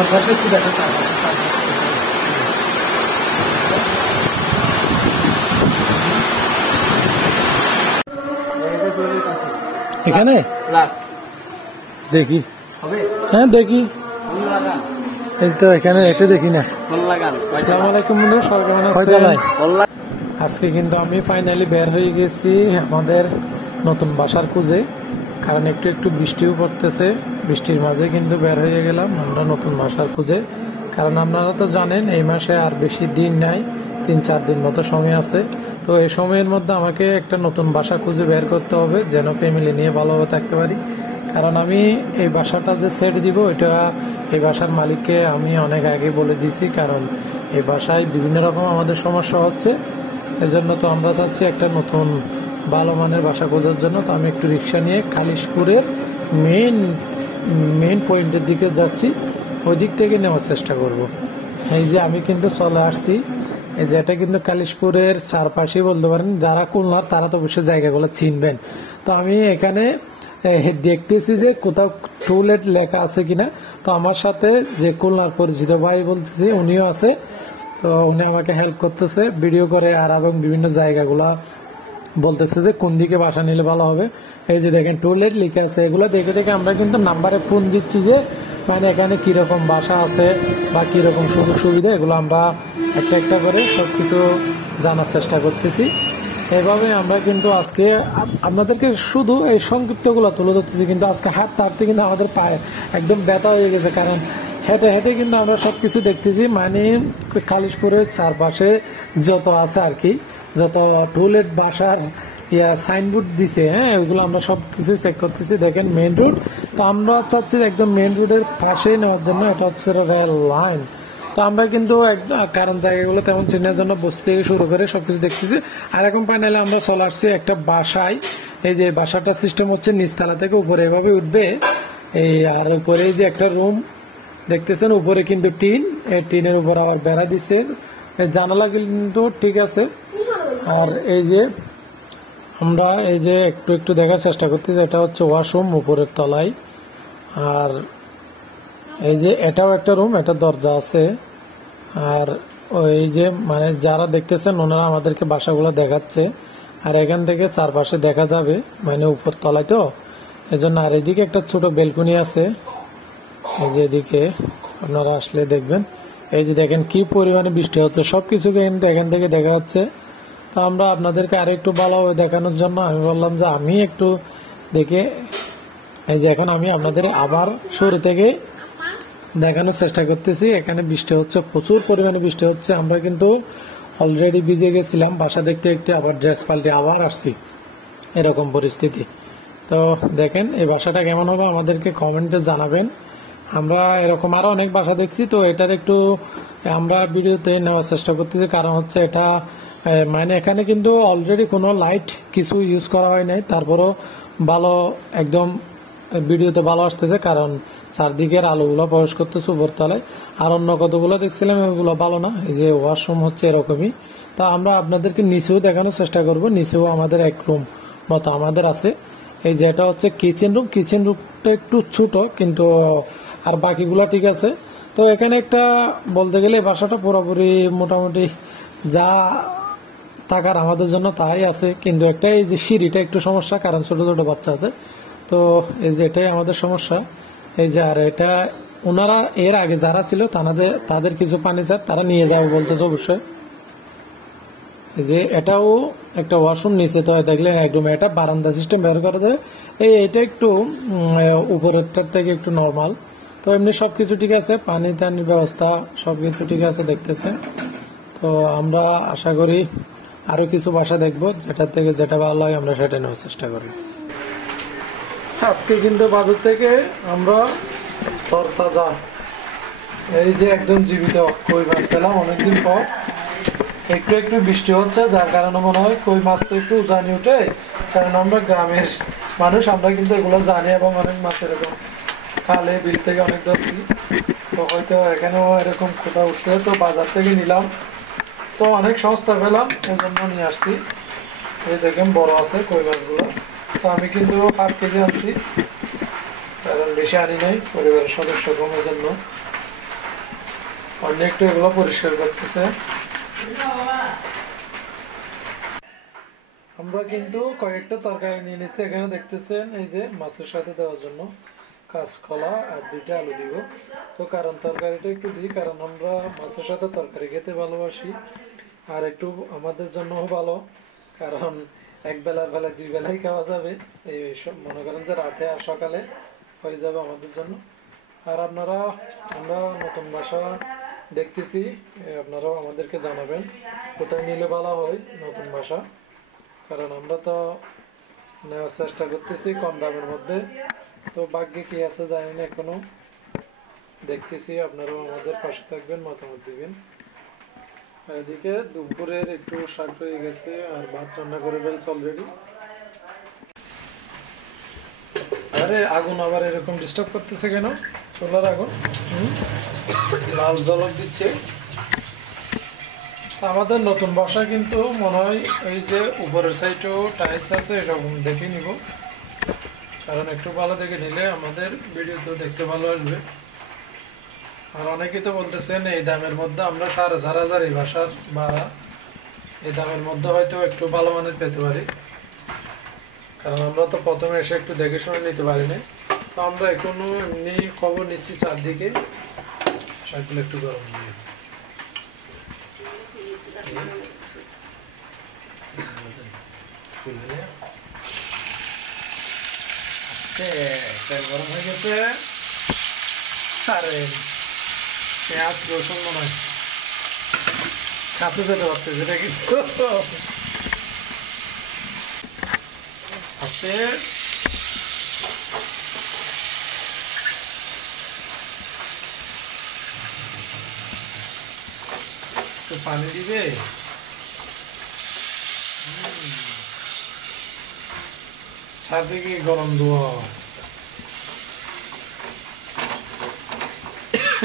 চারপাশে একটু দেখা এখানে দেখি, হ্যাঁ দেখি, এই তো এখানে এটা দেখি না। আসসালামু আলাইকুম বন্ধু, সবাই কেমন আছেন? আজকে কিন্তু আমি ফাইনালি বের হয়ে গেছি আমাদের নতুন বাসার খুঁজে, কারণ একটু একটু বৃষ্টিও পড়তেছে। বৃষ্টির মাঝে কিন্তু বের হয়ে গেলাম আমরা নতুন বাসার খুঁজে, কারণ আপনারা তো জানেন এই মাসে আর বেশি দিন নাই, 3-4 দিন মতো সময় আছে। তো এই সময়ের মধ্যে আমাকে একটা নতুন বাসা খুঁজে বের করতে হবে, যেন ফ্যামিলি নিয়ে ভালোভাবে থাকতে পারি। কারণ আমি এই বাসাটা যে সেট দিব, এটা এই বাসার মালিককে আমি অনেক আগে বলে দিয়েছি, কারণ এই বাসায় বিভিন্ন রকম আমাদের সমস্যা হচ্ছে। এজন্য তো আমরা চাচ্ছি একটা নতুন ভালো মানের বাসা খোঁজার জন্য। তো আমি একটু রিক্সা নিয়ে খালিশপুরের মেইন পয়েন্টের দিকে যাচ্ছি, ওই দিক থেকে নেওয়ার চেষ্টা করব। এই যে আমি কিন্তু চলে আসছি, এই যে এটা কিন্তু খালিশপুরের চারপাশে বলতে পারেন। যারা খুলনার তারা তো অবশ্যই জায়গাগুলো চিনবেন। তো আমি এখানে দেখতেছি যে কোথাও টুলেট লেখা আছে কিনা। তো আমার সাথে যে খুলনার পরিচিত ভাই বলতেছি, উনিও আছে। তো উনি আমাকে হেল্প করতেছে ভিডিও করে, আর এবং বিভিন্ন জায়গাগুলা বলতেছে যে কোন দিকে বাসা নিলে ভালো হবে। এই যে দেখেন টুলেট লিখে আছে, এগুলো দেখে দেখে আমরা কিন্তু নাম্বারে ফোন দিচ্ছি যে মানে এখানে কিরকম বাসা আছে বা কিরকম সুযোগ সুবিধা, এগুলো আমরা একটা একটা করে সবকিছু জানার চেষ্টা করতেছি। এভাবে আমরা কিন্তু আজকে আপনাদেরকে শুধু এই সংক্ষিপ্তগুলো তুলে ধরতেছি, কিন্তু আজকে হাত টাটতে কিন্তু আমাদের পায়ে একদম ব্যথা হয়ে গেছে, কারণ হেঁটে হেঁটে কিন্তু আমরা সবকিছু দেখতেছি। মানে খালিশপুরের চারপাশে যত আছে আর কি, যত টুলেট বাসার সাইনবোর্ড দিছে, হ্যাঁ ওগুলো আমরা সবকিছু চেক করতেছি। দেখেন মেইন রোড, তো আমরা চাচ্ছি একদম মেইন রোডের পাশেই নেওয়ার জন্য। এটা হচ্ছে রেল লাইন। তো আমরা কিন্তু কারণ জায়গাগুলো তেমন চেনার জন্য বসে থেকে শুরু করে সবকিছু দেখতেছি। আর এখন ফাইনালি আমরা চলে আসছি একটা বাসায়। এই যে বাসাটার সিস্টেম হচ্ছে নিচতলা থেকে উপরে এভাবে উঠবে, এই আর উপরে যে একটা রুম দেখতেছেন, উপরে কিন্তু টিন, এই টিনের উপর আবার বেড়া দিচ্ছে, জানালা কিন্তু ঠিক আছে। আর এই যে আমরা এই যে একটু একটু দেখার চেষ্টা করতেছি, এটা হচ্ছে ওয়াশরুম উপরের তলায়। আর এই যে এটাও একটা রুম, এটা দরজা আছে। আর ওই যে মানে যারা দেখতেছেন ওনারা আমাদেরকে বাসাগুলো দেখাচ্ছে, আর এখান থেকে চারপাশে দেখা যাবে মানে উপর তলায়, তো এজন্য। আর এদিকে একটা ছোট বেলকনি আছে, এই যে এদিকে আপনারা আসলে দেখবেন। এই যে দেখেন কি পরিমাণে বৃষ্টি হচ্ছে, সবকিছু কিন্তু এখান থেকে দেখা যাচ্ছে। তো আমরা আপনাদেরকে আরো একটু ভালোভাবে দেখানোর জন্য আমি বললাম যে আমি একটু দেখে, এই যে এখন আমি আপনাদের আবার শুরু থেকে দেখানোর চেষ্টা করতেছি। এখানে বৃষ্টি হচ্ছে, প্রচুর পরিমাণে বৃষ্টি হচ্ছে। আমরা কিন্তু অলরেডি ভিজে গেছিলাম, বাসা দেখতে দেখতে আবার ড্রেস পাল্টে আবার আসছি, এরকম পরিস্থিতি। তো দেখেন এই বাসাটা কেমন হবে আমাদেরকে কমেন্টে জানাবেন। আমরা এরকম আরো অনেক বাসা দেখছি, তো এটার একটু আমরা ভিডিওতে নেওয়ার চেষ্টা করতেছি, কারণ হচ্ছে এটা মানে এখানে কিন্তু অলরেডি কোনো লাইট কিছু ইউজ করা হয় নাই, তারপরও ভালো একদম ভিডিওতে ভালো আসতেছে, কারণ চারদিকের আলোগুলো প্রবেশ করতেছে উপরতলায়। আর অন্য কতগুলো দেখছিলাম ওগুলো ভালো না। এই যে ওয়াশরুম হচ্ছে এরকমই। তা আমরা আপনাদেরকে নিচেও দেখানোর চেষ্টা করব। নিচেও আমাদের এক রুম মতো আমাদের আছে। এই যে এটা হচ্ছে কিচেন রুম, কিচেন রুমটা একটু ছোট, কিন্তু আর বাকিগুলো ঠিক আছে। তো এখানে একটা বলতে গেলে বাসাটা পুরোপুরি মোটামুটি যা থাকার আমাদের জন্য তাই আছে, কিন্তু একটা এই যে সিঁড়িটা একটু সমস্যা, কারণ ছোট ছোট বাচ্চা আছে। তো এই যে এটাই আমাদের সমস্যা। এই যে আর এটা ওনারা এর আগে যারা ছিল তাদের কিছু পানি চার তারা নিয়ে যাবে বলতেছে অবশ্যই। এই যে এটাও একটা ওয়াশরুম নিচে, তো দেখলেন একদম এটা বারান্দা সিস্টেম বের করা যায়। এটা একটু উপরেরটার থেকে একটু নর্মাল। তো এমনি সবকিছু ঠিক আছে, পানি টানির ব্যবস্থা সবকিছু ঠিক আছে দেখতেছে। তো আমরা আশা করি আরো কিছু বাসা দেখবো, যেটার থেকে যেটা ভালো লাগে আমরা সেটা নেওয়ার চেষ্টা করি। আজকে কিন্তু বাজার থেকে আমরা তরতাজা এই যে একদম জীবিত কই মাছ পেলাম অনেকদিন পর। একটু একটু বৃষ্টি হচ্ছে, যার কারণে মনে হয় কই মাছ তো একটু উজানি উঠে, কারণ আমরা গ্রামের মানুষ, আমরা কিন্তু এগুলো জানি এবং অনেক মাছ এরকম খালে বিল থেকে অনেক ধরছি। তো হয়তো এখানেও এরকম কোথাও উঠছে, তো বাজার থেকে নিলাম, তো অনেক সস্তা পেলাম, এই জন্য নিয়ে আসছি। এই দেখেন বড় আছে কই মাছগুলো। তো আমি কিন্তু 8 কেজি আনছি, কারণ বেশি আনি নাই, পরিবারের সদস্য কমের জন্য। অন্য একটু এগুলো পরিষ্কার করতেছে। আমরা কিন্তু কয়েকটা তরকারি নিয়ে নিচ্ছি, এখানে দেখতেছেন এই যে মাছের সাথে দেওয়ার জন্য কাঁচকলা আর 2টা আলু দিব। তো কারণ তরকারিটা একটু দিই, কারণ আমরা মাছের সাথে তরকারি খেতে ভালোবাসি, আর একটু আমাদের জন্যও ভালো, কারণ এক বেলার বেলায় 2 বেলাই খাওয়া যাবে। এই সব মনে করেন যে রাতে আর সকালে হয়ে যাবে আমাদের জন্য। আর আপনারা, আমরা নতুন বাসা দেখতেছি, আপনারাও আমাদেরকে জানাবেন কোথায় নিলে ভালো হয় নতুন বাসা, কারণ আমরা তো নেওয়ার চেষ্টা করতেছি কম দামের মধ্যে। তো ভাগ্যে কি আছে জানি না, এখনো দেখতেছি। আপনারাও আমাদের পাশে থাকবেন, মতামত দিবেন। এদিকে দুপুরের একটু শাক হয়ে গেছে আর ভাত রান্না করে ফেলছে অলরেডি। আরে আগুন আবার এরকম ডিস্টার্ব করতেছে কেন? চুলার আগুন লাল ঝলক দিচ্ছে। আমাদের নতুন বাসা কিন্তু মনে হয় এই যে উপরের সাইডেও টাইলস আছে, এরকম দেখে নিব, কারণ একটু ভালো দেখে নিলে আমাদের ভিডিওতেও দেখতে ভালো আসবে। আর অনেকেই তো বলতেছেন এই দামের মধ্যে আমরা 4,500 এই বাসার ভাড়া, এই দামের মধ্যে হয়তো একটু ভালো মানের পেতে পারি, কারণ আমরা তো প্রথমে এসে একটু দেখে শুনে নিতে পারিনি। তো আমরা এখনো এমনি খবর নিচ্ছি চারদিকে, সেগুলো একটু গরম নিয়ে তেল গরম হয়ে গেছে। আরে পেঁয়াজ রসুন মনে হয় কাঁচা যেতে পারছে, যেটা কিন্তু আছে। একটু পানি দিবে, চারদিকে গরম ধোয়া।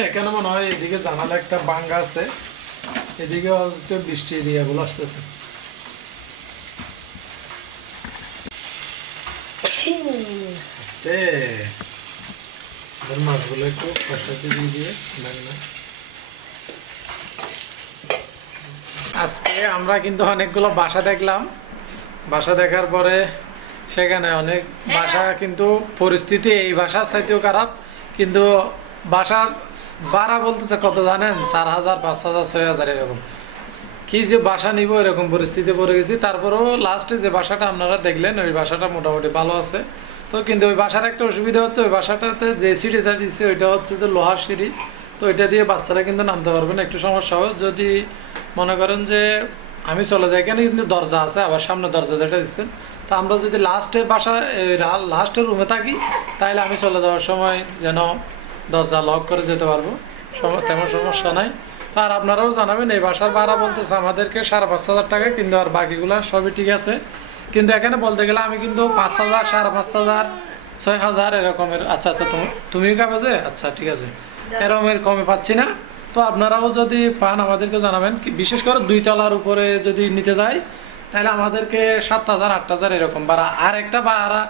এখানে মনে হয় এদিকে জানালা একটা ভাঙ্গা আছে, এদিকে হয়তো বৃষ্টি এরিয়াগুলো আসতেছে। মাছগুলো একটু কষাতে দিয়ে দিয়ে আজকে আমরা কিন্তু অনেকগুলো বাসা দেখলাম। বাসা দেখার পরে সেখানে অনেক বাসা কিন্তু পরিস্থিতি এই বাসার চাইতেও খারাপ, কিন্তু বাসার ভাড়া বলতেছে কত জানেন? 4,000, 5,000, 6,000 এরকম। কি যে বাসা নিব এরকম পরিস্থিতি পড়ে গেছি। তারপরেও লাস্টে যে বাসাটা আপনারা দেখলেন ওই বাসাটা মোটামুটি ভালো আছে। তো কিন্তু ওই বাসার একটা অসুবিধা হচ্ছে, ওই বাসাটাতে যে সিঁড়িটা দিচ্ছে ওইটা হচ্ছে যে লোহার সিঁড়ি, তো ওইটা দিয়ে বাচ্চারা কিন্তু নামতে পারবে না, একটু সমস্যা হয়। যদি মনে করেন যে আমি চলে যাই, এখানে কিন্তু দরজা আছে, আবার সামনে দরজা যেটা দিচ্ছেন, তো আমরা যদি লাস্টের বাসা লাস্টের রুমে থাকি তাহলে আমি চলে যাওয়ার সময় যেন দরজা লক করে যেতে পারবো, তেমন সমস্যা নাই। তো আর আপনারাও জানাবেন এই বাসার ভাড়া বলতেছে আমাদেরকে 5,500 টাকা, কিন্তু আর বাকিগুলো সবই ঠিক আছে। কিন্তু এখানে বলতে গেলে আমি কিন্তু 5,000, 5,500, 6,000 এরকমের। আচ্ছা আচ্ছা, তুমিও খাবে যে? আচ্ছা ঠিক আছে, এরকমের কমে পাচ্ছি না। তো আপনারাও যদি পান আমাদেরকে জানাবেন। বিশেষ করে 2 তলার উপরে যদি নিতে যাই তাহলে আমাদেরকে 7,000, 8,000 এরকম ভাড়া। আর একটা ভাড়া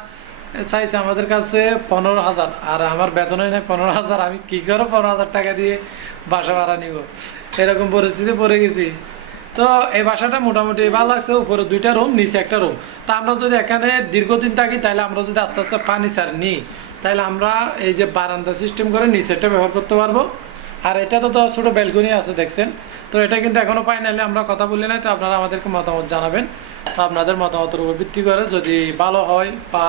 চাইছে আমাদের কাছে 15,000, আর আমার বেতনই নেই 15,000। আমি কি করে 15,000 টাকা দিয়ে বাসা ভাড়া নিব, এরকম পরিস্থিতি পড়ে গেছি। তো এই বাসাটা মোটামুটি ভালো লাগছে, উপরে 2টা রুম, নিচে একটা রুম। তা আমরা যদি এখানে দীর্ঘদিন থাকি তাহলে আমরা যদি আস্তে আস্তে ফার্নিচার নিই তাহলে আমরা এই যে বারান্দা সিস্টেম করে নিচেটা ব্যবহার করতে পারবো। আর এটা তো ছোটো ব্যালকনি আছে দেখছেন, তো এটা কিন্তু এখনও ফাইনালি আমরা কথা বলি নাই। তো আপনারা আমাদেরকে মতামত জানাবেন। তো আপনাদের মতামতের উপর ভিত্তি করে যদি ভালো হয় বা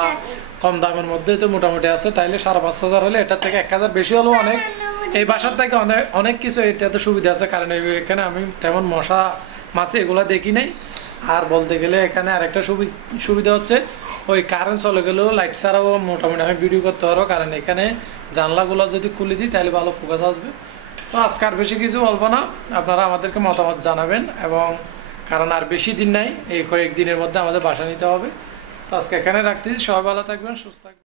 কম দামের মধ্যে তো মোটামুটি আছে, তাইলে 5,500 হলে এটার থেকে 1,000 বেশি হলেও অনেক। এই বাসার থেকে অনেক কিছু এটাতে সুবিধা আছে, কারণ এখানে আমি তেমন মশা মাছে এগুলো দেখি নাই। আর বলতে গেলে এখানে আরেকটা সুবিধা হচ্ছে ওই কারেন্ট চলে গেলেও লাইট ছাড়াও মোটামুটি আমি ভিডিও করতে পারবো, কারণ এখানে জানলাগুলো যদি খুলে দিই তাহলে ভালো ফোকাস আসবে। তো আজকে আর বেশি কিছু বলবো না, আপনারা আমাদেরকে মতামত জানাবেন। এবং কারণ আর বেশি দিন নাই, এই কয়েকদিনের মধ্যে আমাদের বাসা নিতে হবে। তো আজকে এখানে রাখতেছি, সবাই ভালো থাকবেন, সুস্থ থাকবেন।